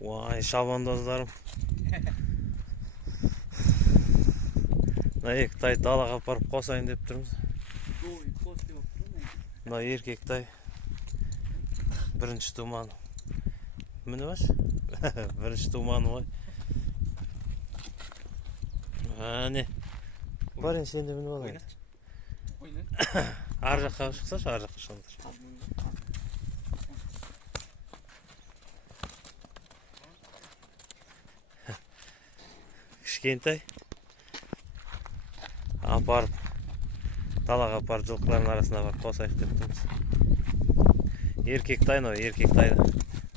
Vay şabandozlarım. Mына екі тай далаға апарып қосайын деп тұрмыз. Мына еркек тай. Бірінші туманы. Міне баш? Бірінші туманы ғой. Әне. Барин сенде міне болады. Ар жаққа шықсашы, ар жаққа шықсашы. Кішкентай. Апарып, далаға апарып жылқылардың арасына барып қосайық деп тұрмыз. Еркек тай но, еркек тайды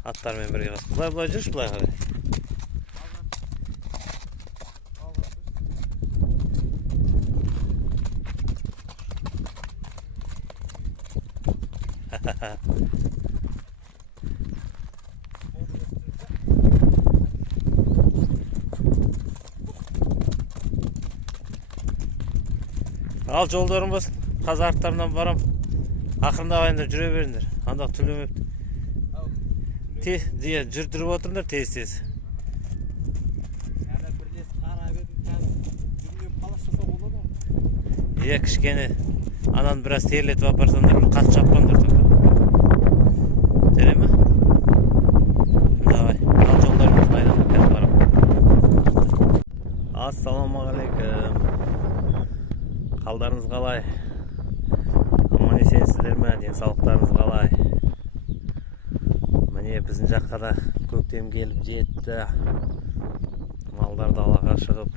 аттармен бірге қосып. Бұлай жүрші, бұлай қарай. Ал жолдарың болсын. Қазір арттарынан барам. Ақырында айында жүре беріңдер. Анда түлемепті. Жүрдіріп отырыңдар тез-тез. Иә, кішкене анан біраз терлетіп апарсаңдар, бір қат шапқандар. Жарай ма? Давай, ал жолдарың болсын, айдан кәдіп барам. Ассаламағалейкум. Қалдарыңыз қалай? Аман есенсіздер ме? Денсаулықтарыңыз қалай? Міне біздің жаққа да көктем келіп жетті. Малдар далаға шығып,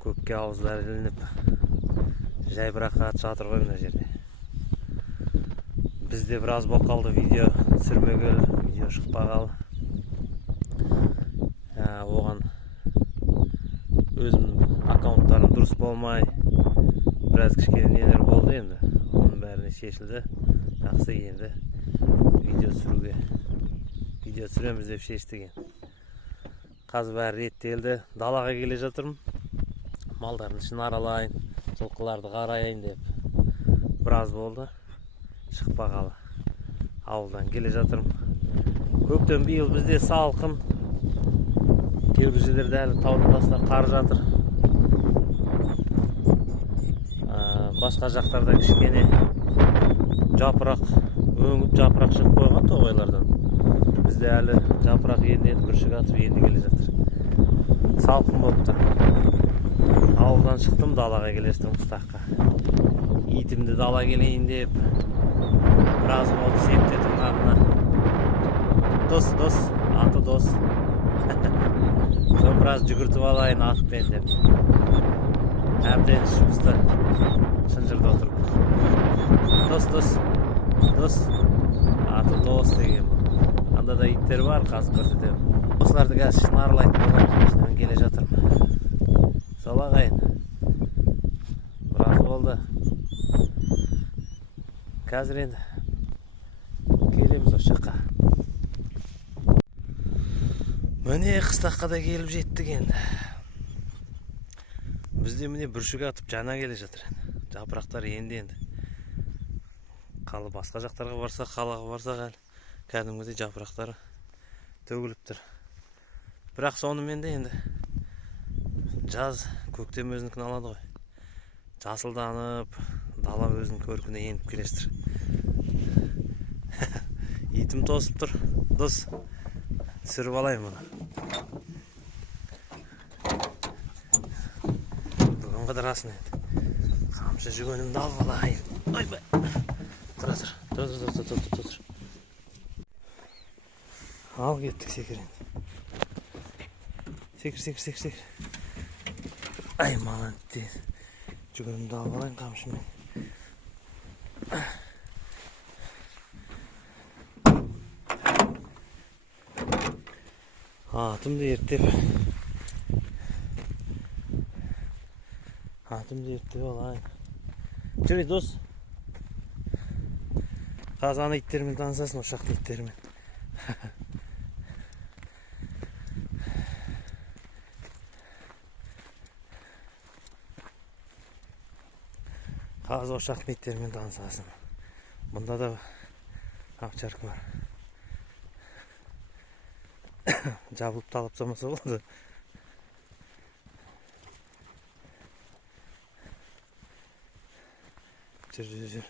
көкке ауыздары ілініп, жайбырақат жатыр ғой мына жерде. Бізде біраз болып қалды видео түсірмегелі, видео шықпағалы. Оған өзімнің аккаунттарым дұрыс болмай, біраз кішкене нелер болды енді. Оның бәріне шешілді. Жақсы енді видео түсіреміз деп шештік енді. Қазір бәрі реттелді. Далаға келе жатырмын. Малдардың ішін аралайын, жылқыларды қарайын деп. Біраз болды. Шықпағалы. Ауылдан келе жатырмын. Көктем биыл бізде салқын. Кейбір жерлерде әлі таудың басында қар жатыр. Басқа жақтарда кішкене жапырақ өңіп, жапырақ шығып қойған тоғайлардан. Бізде әлі жапырақ енді бүршік атып енді келе жатыр. Салқын болып тұр. Ауылдан шықтым, далаға келе жатырмын қыстаққа. Итімді дала келейін деп біраз болды септе тұрғанына. Дос, аты дос. Son biraz жүгіртіп алайын атпен деп. Әбден ішімізді шынжырды отырып. Дос. Аты дос деген. Анда да иттер бар, қазір көрсетемін. Осыларды қазір ішін аралайтын болған келе жатырмын. Сол ағайын. Біраз болды. Қазір енді келеміз осы жаққа. Міне қыстаққа да келіп жеттік енді. Бізде міне бүршік атып жана келе жатыр. Жапырақтар енді. Қалы басқа жақтарға барсақ, қалаға барсақ әлі кәдімгідей жапырақтары төгіліп тұр. Бірақ сонымен де енді жаз көктем өзінікін алады ғой. Жасылданып, дала өзінің көркіне еніп келе жатыр. Итім тосып тұр. Дос, түсіріп алайын мұны. Бүгін қыдырасын енді. Қамшы жүгенімді алып алайын. Ойбай. Тұр. Ал кеттік секір енді. Секір. Ай, молодец. Жүгенімді алып алайын қамшымен. Атымды ерттеп алайын. Жүре, дос. Қазір ана иттермен танысасын, ошақты иттермен. Қазір ошақты иттермен танысасын. Бұнда да овчарка бар. Жабылып талап самаса болды. Жүр.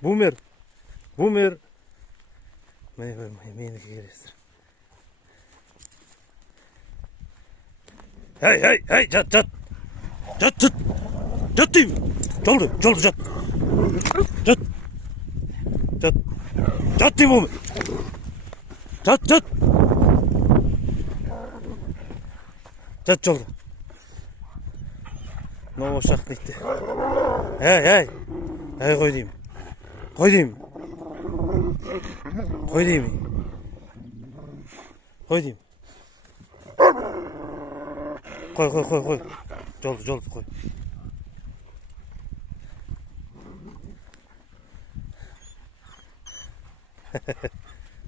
Бумер. Менікі келесіздер. Hey, жат. Жат деймін. Жолды, жат. Жат деймін омен. Жат. Жат жолды. Мынау ошақ дейді. Ей, қой деймін. Қой деймін. Қой. Жолды қой.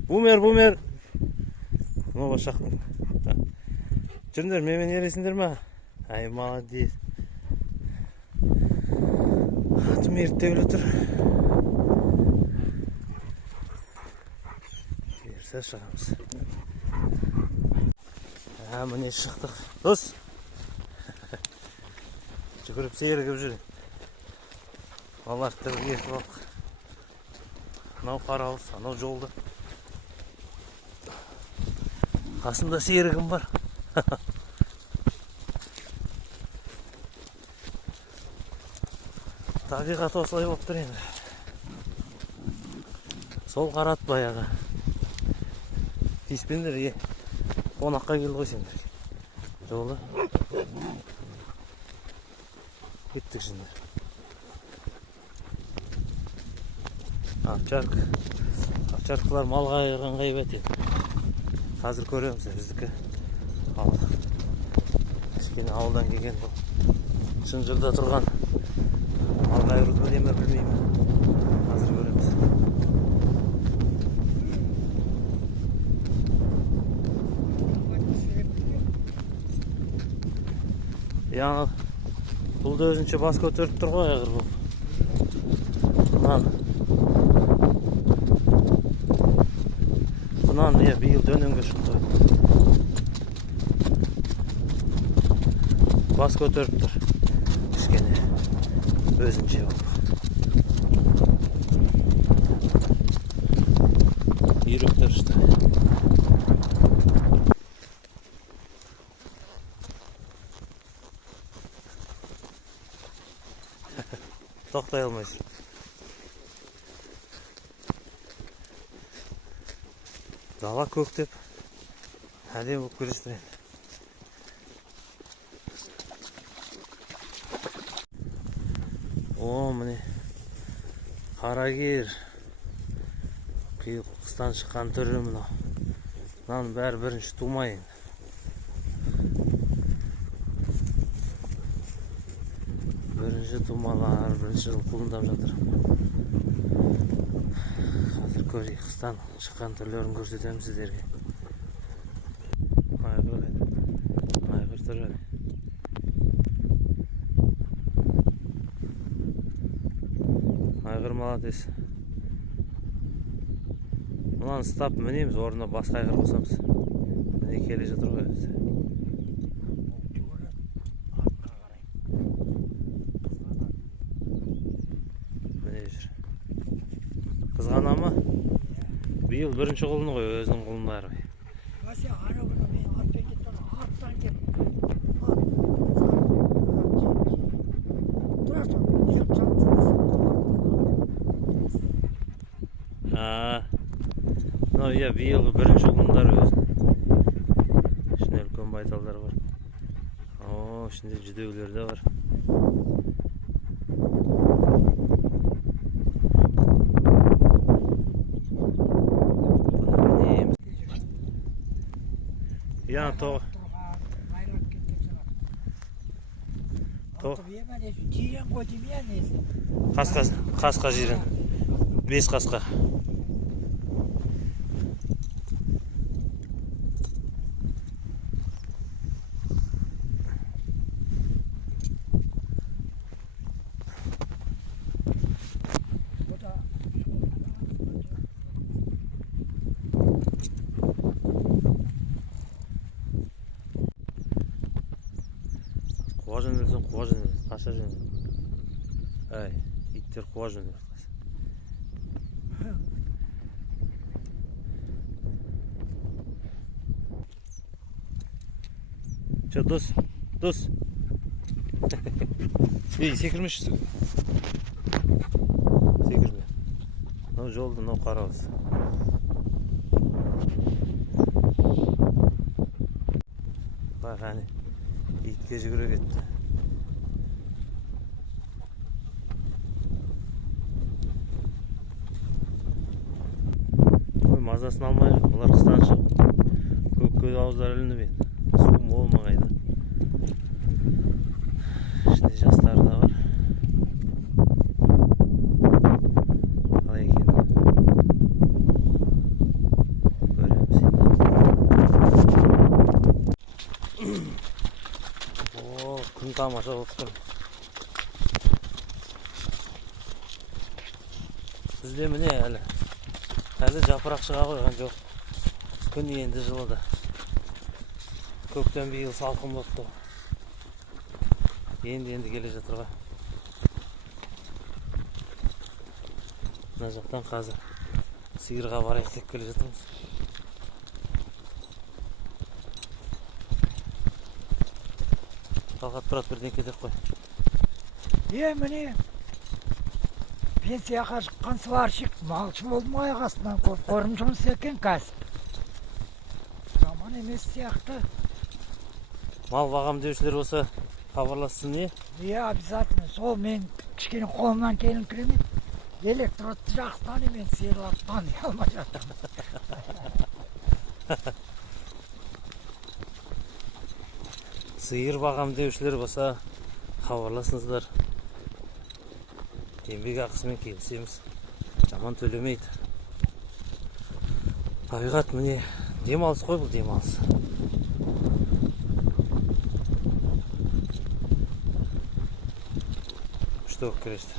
Бумер. Мынау ошақтың. Жүріңдер, менімен ересіңдер ма? Ай, молодец. Атым ерттегілі тұр. Ерсе шығамыз. Міне шықтық. Дос. Жүгіріп сейіргіп жүрін. Алар тұрып ертіп алып. Анау қарауыз, анау жолды. Қасында сейіргім бар. Табиғат осылай болып тұр енді. Сол қарат баяғы. Тиіспендер, қонаққа келді ғой сендер. Жолы. Кеттік жындар. Апчаркылар малға айырған ғайбет еді. Қазір көреміз біздікі. Кішкене ауылдан келген бұл. Шынжырда тұрған малға айыруды білемі білмеймін. Қазір көреміз. Яңы бұл да өзінше бас көтеріп тұр ғой ағыр бұл. Құнан биыл дөненге шықты. Бас көтеріп тұр. Кішкене өзінше бұл. Үйректер ішті. Тоқтай алмайсың. Дала көктеп, әдем болып көресіздер енді. Міне қарагер. Қиыл қыстан шыққан түрі мынау. Мынаның бәрі бірінші тумай енді. Бірінші тумалар, бірінші жыл құлындап жатыр. Қазір көрейік, қыстан шыққан түрлерін көрсетеміз сіздерге. Айғыр түрі. Айғыр молодец. Мынаны ұстап мінеміз, орнына басқа айғыр қосамыз. Міне келе жатыр ғой өзі. Міне жүр. Қызғана ма? Биыл бірінші құлыны ғой, өзінің құлыны арбай. Биыл бірінші құлындар өзінің. Ішінде үлкен байталдар бар. Ішінде жүдеулер де бар. Қасқа жирен. 5 қасқа. жөнелсең қуа жөнел, қаша жөнел. Әй, иттер қуа жөнел. Че, дос, дос. Ей, секірмеші. Секірме. Мынау жолды, мынау қарабыз. Бақ, әне, итке жүгіре кетті. Ой, мазасын алмай, олар қыстан шығып. Көкке ауыздар ілініп еді. Су мол маңайда. Ішінде жастары да бар. Қалай екен? Көреміз енді. О, күн тамаша болып тұр. Бізде міне әлі жапырақ шыға қойған жоқ. Күн енді жылыды. Көктен биыл салқын болыпты. Енді келе жатыр ғой. Мына жақтан қазір сиырға барайық деп келе жатырмыз. Талғат тұрат бірден кетіп қой. Міне пенсияға шыққан сварщик, малшы болдым ғой ағасынан қорым жұмыс екен кәсіп. Жаман емес сияқты. Мал бағам деушілер болса хабарлассын, не? Обязательно. Сол мен кішкене қолымнан келін кіремейді. Электродты жақсы танимын, сиырларды тани алмай жатырмын. Сиыр бағам деушілер болса хабарласыңыздар. Еңбек ақысымен келісеміз. Жаман төлемейді. Табиғат міне демалыс қой, бұл демалыс. Что керешті?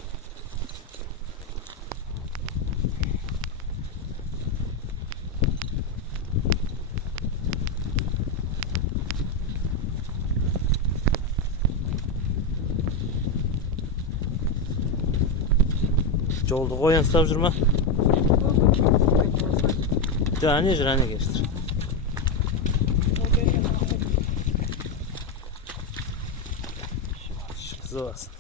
Жолды қоян ұстап жүр ма? Әне жүр, әне кештір. Қызы басын.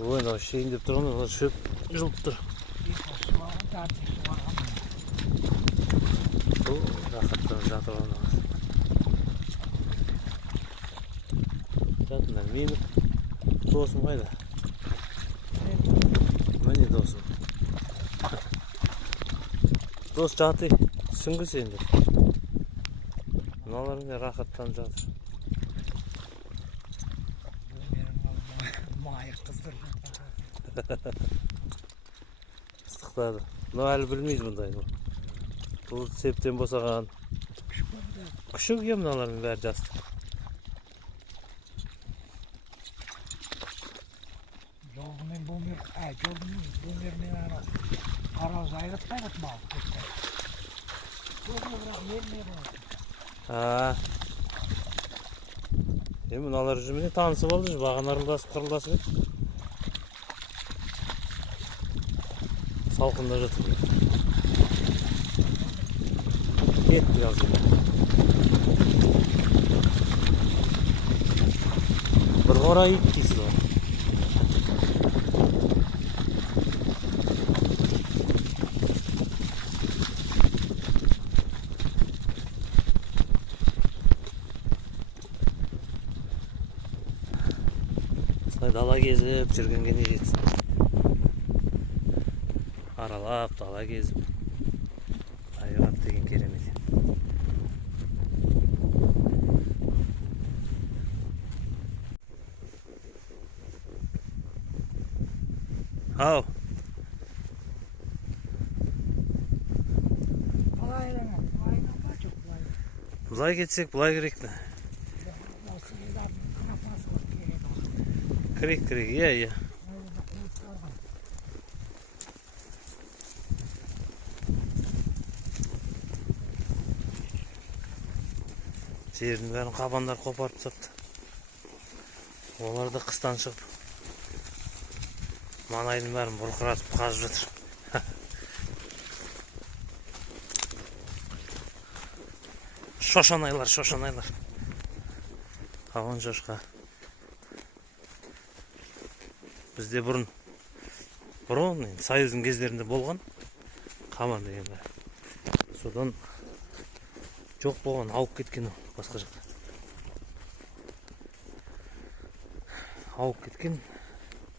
Ой, шейін деп тұрған, олар шөп жылып тұр. Рақаттан жатыр оны. Жатындар, мені досым қайда? Мені досым. Дос жаты, сүңгі сенде. Мыналар мені рақаттан жатыр. Ыстықтады. Мұны әлі білмейді бұндай. Бұл септен босаған. Күшік ем мыналардың бәрі жасты. Жолымен бұлмермен қарауыз айғытпайғыт мал. Жолы бірақ мермер болды. Мыналар жүміне танысы болды. Баған арылдасып, қырылдасып еді. Салқында жатыр. Кеттік алсын. Бір қора ит кейсіз бар. Осылай дала кезіп жүргенге не жетсін. Аралап, дала кезіп. Табиғат деген керемет. Ау. Бұлай кетсек, бұлай керекті. Крик, иә. Жердің бәрін қабандар қопарып сапты. Олар да қыстан шығып маңайдың бәрін бұрқыратып қазып жатыр. Шошанайлар. Қауын шошқа. Бізде бұрын Союздың кездерінде болған қаман деген бар. Содан жоқ болған, ауып кеткен ол басқа жаққа. Ауып кеткен,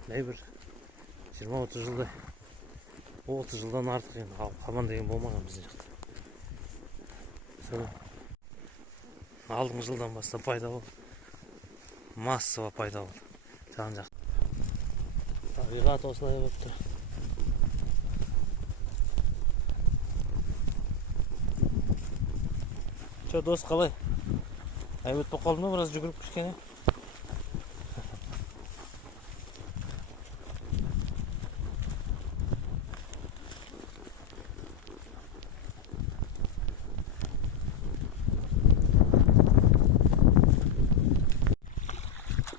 бір 20-30 жылдай. 30 жылдан артық енді қаман деген болмаған біздің жақта. Содан алдыңғы жылдан бастап пайда болды. Массова пайда болды. Жан жақта. Табиғат осылай болып тұр. Че, дос, қалай? Әйбет болып қалдың ба, біраз жүгіріп кішкене?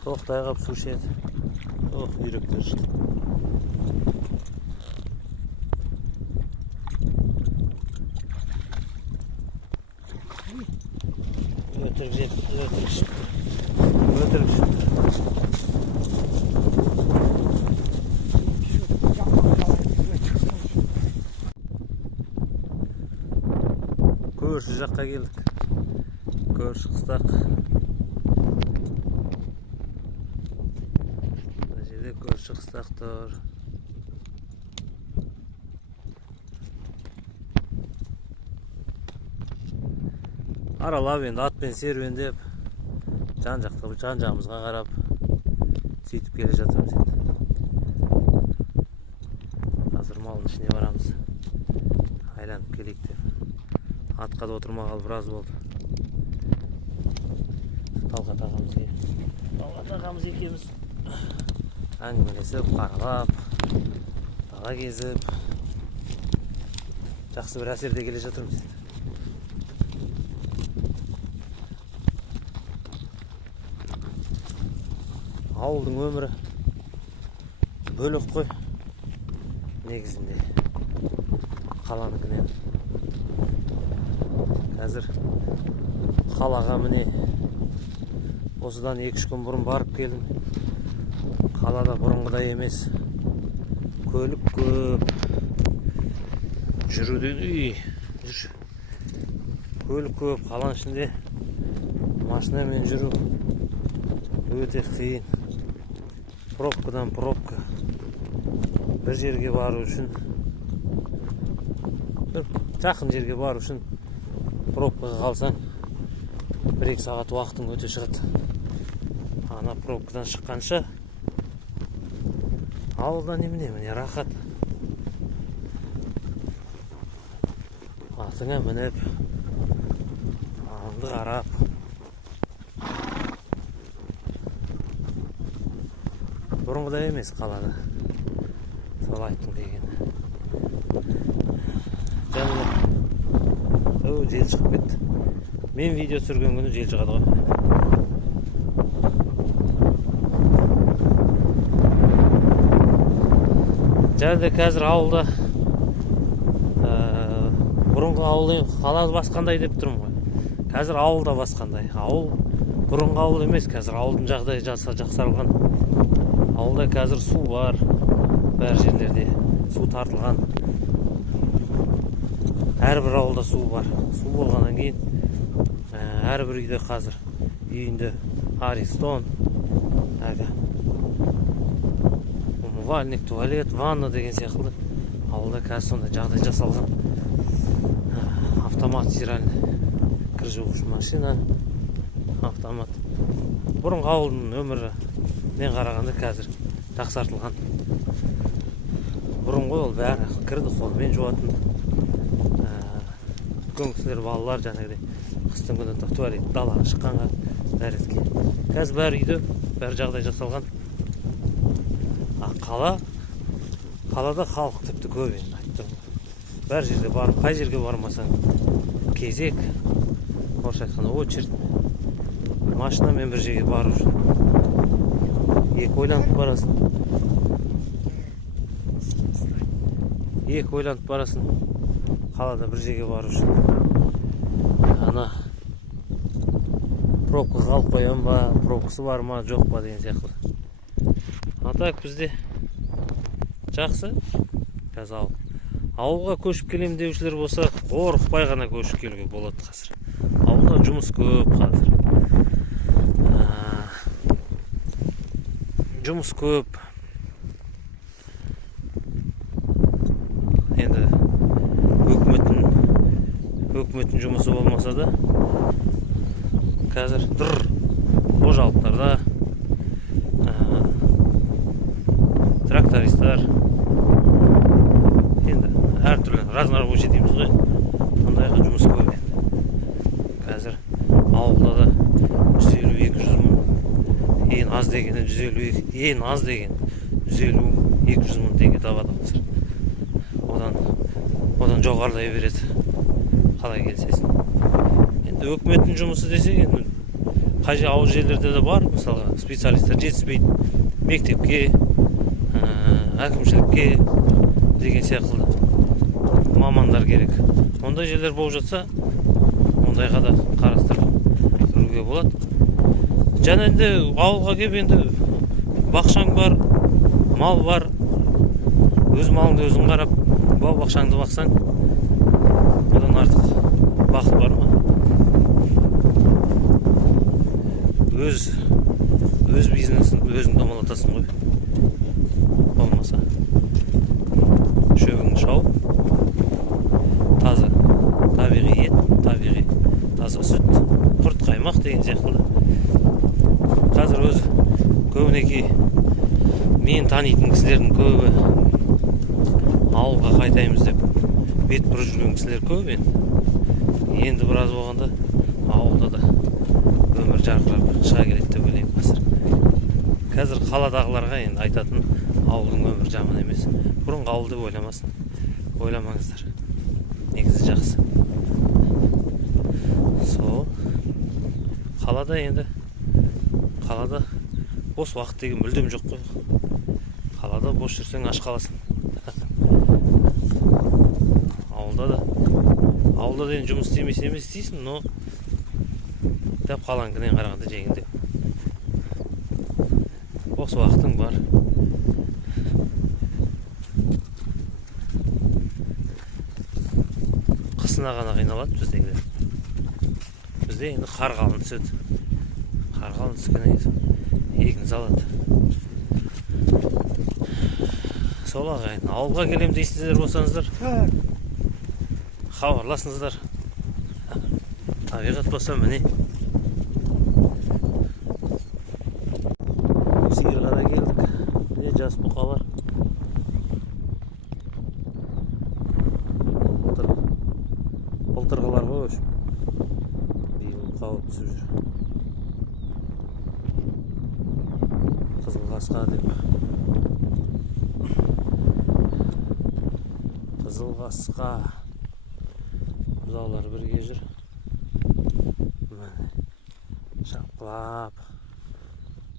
Тоқтай қап су ішеді. Үйректер шықты. Өтірік жетті, өтірік шықты. Көрші жаққа келдік. Көрші қыстақ. Көрші қыстақ тұр. Аралап енді атпен серуендеп, жан-жағымызға қарап сөйтіп келе жатырмыз енді. Қазір малдың ішіне барамыз. Айланып келейік деп. Атқа да отырмағалы біраз болды. Талғат ағамыз екеуміз әңгімелесіп, қаралап, дала кезіп, жақсы бір әсерде келе жатырмыз. Ауылдың өмірі бөлек қой, негізінде қаланыкінен. Қазір қалаға міне осыдан 2-3 күн бұрын барып келдім. Қалада бұрынғыдай емес, көлік көп, жүруден көлік көп, қаланың ішінде машинамен жүру өте қиын. Пробкадан пробка. Бір жерге бару үшін, бір жақын жерге бару үшін пробкаға қалсаң 1-2 сағат уақытың өте шығады. Ана пробкадан шыққанша ауылда міне рахат. Атыңа мініп, аңды қарап. Бұрынғыдай емес қалада. Сол айттым деген. Жәнібек. Жел шығып кетті. Мен видео түсірген күні жел шығады ғой. Жәнде қазір ауылда бұрынғы ауыл қала басқандай деп тұрмын ғой. Қазір ауылда басқандай. Ауыл бұрынғы ауыл емес, қазір ауылдың жағдайы жақсарған. Ауылда қазір су бар, бәр жерлерде су тартылған. Әрбір ауылда су бар. Су болғаннан кейін әрбір үйде қазір үйінде Аристон, умывальник, туалет, ванна деген сияқты ауылда қазір сондай жағдай жасалған. Автомат стиральный, кір жуғыш машина, автомат. Бұрынғы ауылдың өмірі мен қарағанда қазір жақсартылған. Бұрын ғой ол бәрі кірді қолмен жуатын. Үлкен кісілер, балалар жаңағыдай қыстың күні туалет далаға шыққанға бәрі. Қазір бәрі үйде, бәрі жағдай жасалған. Қалада халық тіпті көп енді айттым. Бәр жерде барып, қай жерге бармасаң кезек, орысша айтқанда очередь, машинамен бір жерге бару үшін Екі ойланып барасың. Екі ойланып барасың. Қалада бір жерге бару үшін. Ана пробка қалып қоям ба, пробкасы бар ма, жоқ па деген сияқты. А так бізде жақсы. Қазір ауылға көшіп келем деушілер болса, қорықпай ғана көшіп келуге болады қазір. Ауылда жұмыс көп қазір. Жұмыс көп. Енді өкіметтің жұмысы болмаса да қазір қожалықтарда трактористтар енді әртүрлі разнорабочий дейміз ғой, ондайға жұмыс көп. Қазір ауылда да 150-200 мың, ең аз дегені 150-200 мың теңге табады қазір. Одан жоғарылай береді, қалай келсесін. Енді өкіметтің жұмысы десек, енді қай ауыл жерлерде де бар, мысалға специалисттер жетіспейді, мектепке, әкімшілікке деген сияқты мамандар керек. Ондай жерлер болып жатса, ондайға да қарастырып көруге болады. Және енді ауылға келіп, енді бақшаң бар, мал бар, өз малыңды өзің қарап, бау-бақшаңды бақсаң, одан артық бақыт бар ма? Өз бизнесін өзің домалатасың ғой. Болмаса шөбіңді шауып, таза табиғи ет, табиғи таза сүт, құрт қаймақ деген сияқты. Қазір өз көбінеки мен танитын кісілердің көбі ауылға қайтаймыз деп бет бұрып жүрген кісілер көп. Енді біраз болғанда ауылда да өмір жарқырап шыға келеді деп ойлаймын қазір. Қазір қаладағыларға енді айтатын, ауылдың өмір жаман емес. Бұрынғы ауыл деп ойламаңыздар. Негізі жақсы. Сол. Қалада енді бос уақыт деген мүлдем жоқ қой. Қалада бос жүрсең аш қаласың. Ауылда деген жұмыс істемесе емес істейсің, но дәп қалаңғыдан қарағанда жеңілдеу. Бос уақытың бар. Қысына ғана қиналады біздегілер. Бізде енді қар қалың түседі. Қар қалың түскеннен кейін егін салады. Сол ағайын, ауылға келем дейсіздер болсаңыздар, хабарласыңыздар. Табиғат болса міне. Сиырға да келдік. Міне жас бұқа бар. Былтырғылар ғой өшіп. Биыл қауып түсіп жүр. Қызыл қасқа деп. Қызыл қасқа. Бұзаулар бірге жүр. Шапқылап.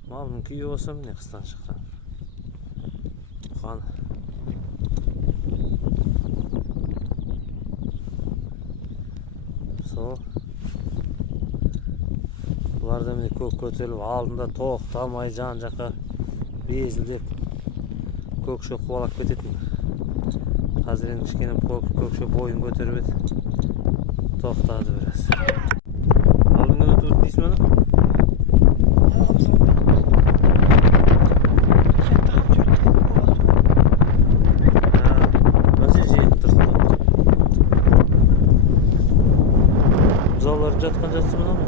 Малының күйі болса міне қыстан шыққан. Бұқан. Сол. Бұлар да міне көк көтеріліп, алдында тоқтамай жан жаққа безілдеп көкші қуалап кететін. Қазір енді кішкене көкші бойын көтеріп еді. Тоқтады біраз. Алдыңнан өтіп дейсің бе? Бұзаулар жатқан жатсы мұна ма?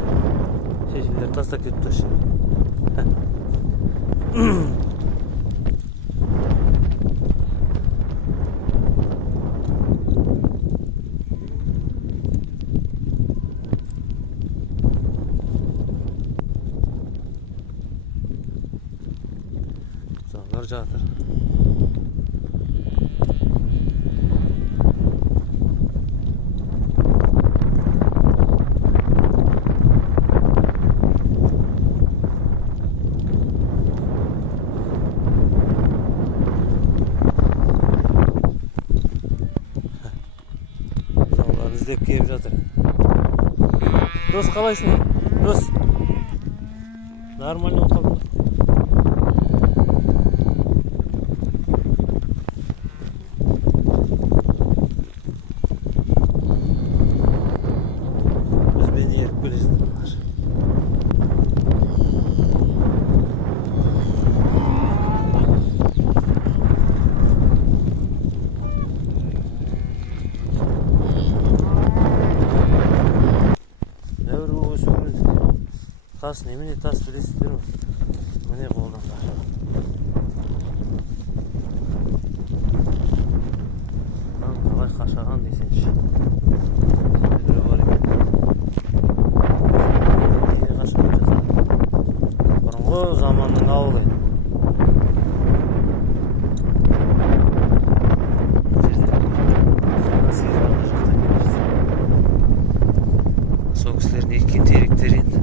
Шешелер тастап кетіп тұршы. Бұзаулар жатыр. келіп жатыр. Дос, қалайсың? Дос. Нормально оталдың. Бізбен еріп келе жатырмыз. Тас немене тас білесіздер ме? Міне қолдан қашаған. Қалай қашаған десеңші. Біреу бар екен. Неге қашқан жатыр? Бұрынғы заманның ауылы. Сол кісілердің еккен теректері енді.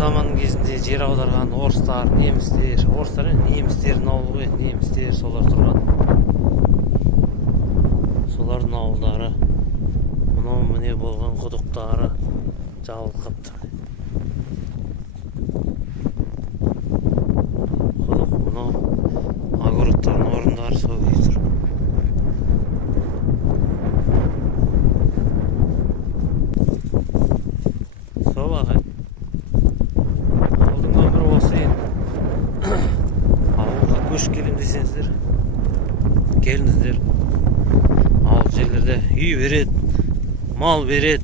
Заманның кезінде жер аударған орыстар, немістер, немістердің ауылы ғой, немістер солар тұрған. Солардың ауылдары, мынау міне болған құдықтары жабылқапты. Құдық мынау огородтардың орындары сол күйі тұр. Сол ағай. Көш келем десеңіздер, келіңіздер. Ауыл жерлерде үй береді, мал береді,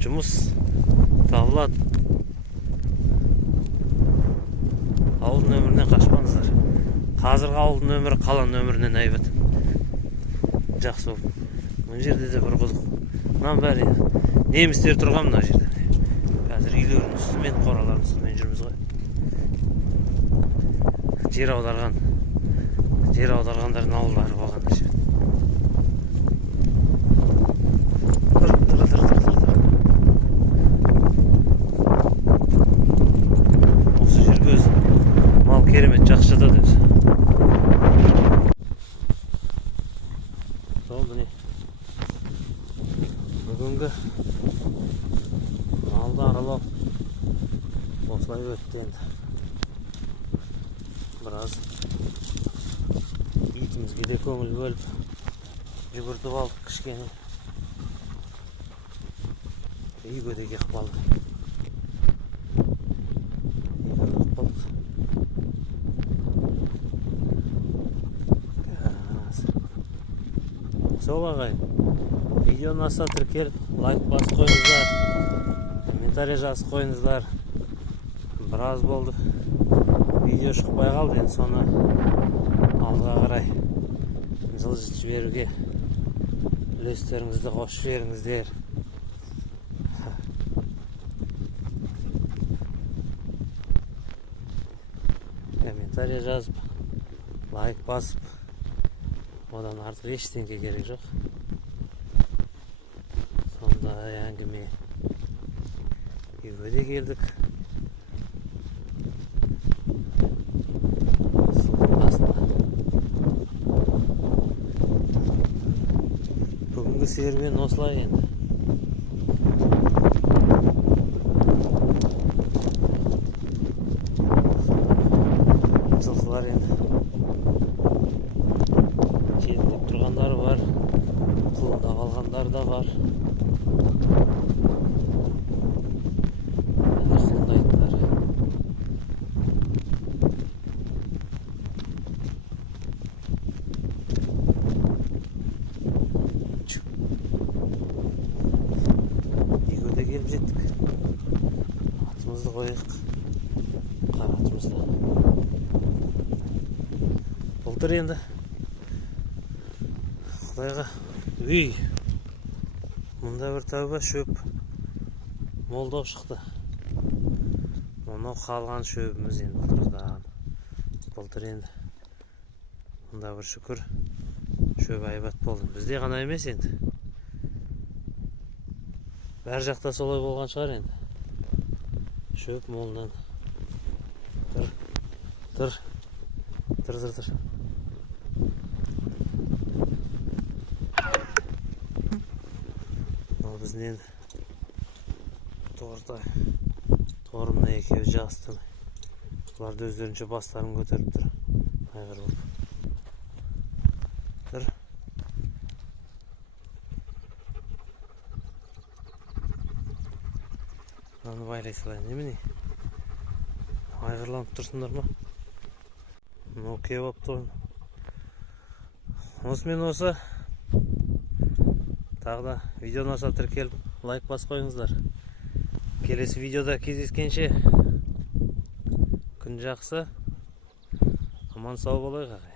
жұмыс табылады. Ауылдың өмірінен қашпаңыздар. Қазіргі ауылдың өмірі қаланың өмірінен айбат. Жақсы ол. Бұл жерде де бір құдық. Мынан бәрі немістер тұрған мына жерде. Қазір үйлердің үстімен, қоралардың үстімен жүрміз ғой. Жер аударғандардың ауылдары болған жер. Осы жерге өзі мал керемет жақсы жатады өзі. Сол міне бүгінгі малды аралау осылай өтті енді. Біраз итімізге де көңіл бөліп жүгіртіп алдық кішкене. Үйге де кеп қалдық. Сол ағай, видео ұнаса тіркеліп, лайк басып қойыңыздар, комментарий жазып қойыңыздар. Біраз болды. Видео шықпай қалды, енді соны алдыға қарай жылжытып жіберуге үлестеріңізді қосып жіберіңіздер. Комментарий жазып, лайк басып, одан артық ештеңе керек жоқ. Сондай әңгіме. Үйге де келдік. Бүгінгі серуен осылай енді. Жылқылар енді желдеп тұрғандары бар, құлында қалғандар да бар. Құлындайтындар. Үйге келіп жеттік. Атымызды қойық. Қара атымызды. Былтыр енді Құдайға үй. Мұнда бір тәуба шөп молдау шықты. Мұнау қалған шөбіміз енді былтырдан. Былтыр енді мұнда бір шүкір шөп айбат болды. Бізде ғана емес енді. Бәр жақта солай болған шығар енді. Шөп молынан. Тұр. Біздің енді торымна екеуі жастым. Бұлар да өздерінше бастарын көтеріп тұр. Айғыр болып. Тұр. Мынаны байлай салайын, немене? Айғырланып тұрсыңдар ма? Ну, кеп алып осымен осы. Тағы да видеоны аса тіркеліп, лайк бас қойыңыздар. Келесі видеода кездескенше күн жақсы. Аман сау болайық.